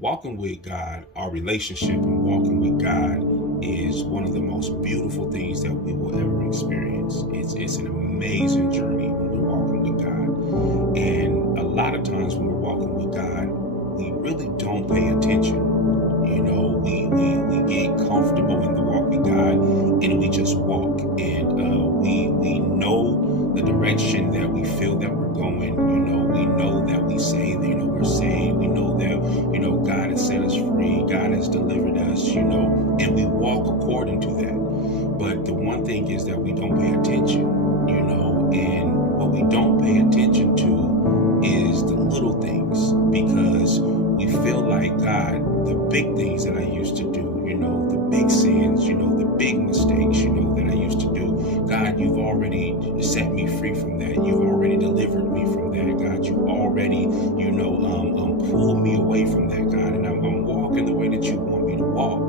walking with God, our relationship and walking with God is one of the most beautiful things that we will ever experience. It's an amazing journey when we're walking with God. And a lot of times when we're walking with God, we really don't pay attention. We get comfortable in the walk with God and we just walk. And we know the direction that we feel that we're going. We know that we say that, we're saved. We know that, God has set us free. God has delivered us, and we walk according to that. But the one thing is that we don't pay attention, and what we don't pay attention to is the little things, because we feel like, God, the big things that I used to do, the big sins, the big mistakes, that I used to do. God, you've already set me free from that. You've already delivered me from that. God, you already, pulled me away from that, God. And I'm walking the way that you want me to walk.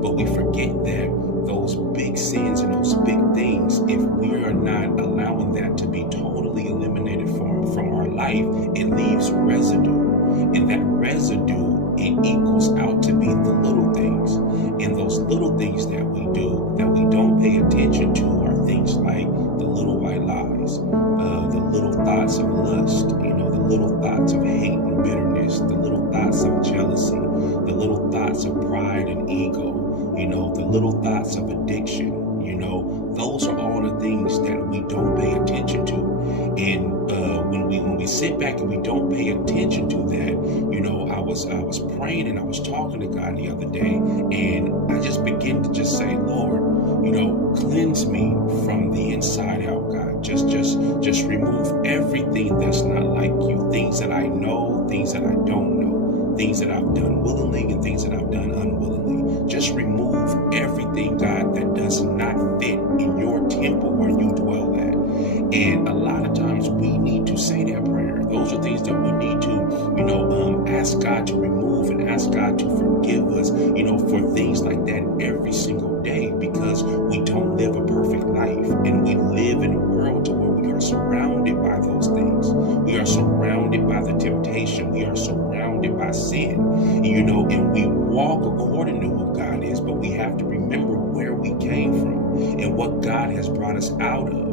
But we forget that those big sins and those big things, if we are not allowing that to be totally eliminated from our life, it leaves residue. And that residue, it equals out to be the little things. And those little things that we do that we don't pay attention to are things like the little white lies, the little thoughts of lust, the little thoughts of hate and bitterness, the little thoughts of jealousy, the little thoughts of pride and ego, the little thoughts of addiction. Those are all the things that we don't pay attention to. And when we sit back and we don't pay attention to that, I was praying and I was talking to God the other day, and I just began to just say, Lord, cleanse me from the inside out, God. Just remove everything that's not like you. Things that I know, things that I don't know, things that I've done willingly and things that I've done unwillingly. Just remove everything, God, that does not fit in your temple where you dwell at. And a lot of times we need to say that prayer. Those are things that we need to, ask God to remove and ask God to forgive us, for things like that every single day, because we don't live a perfect life, and we live in a world where we are surrounded by those things. We are surrounded by the temptation. We are surrounded by sin, and we walk according to who God is, but we have to remember where we came from and what God has brought us out of.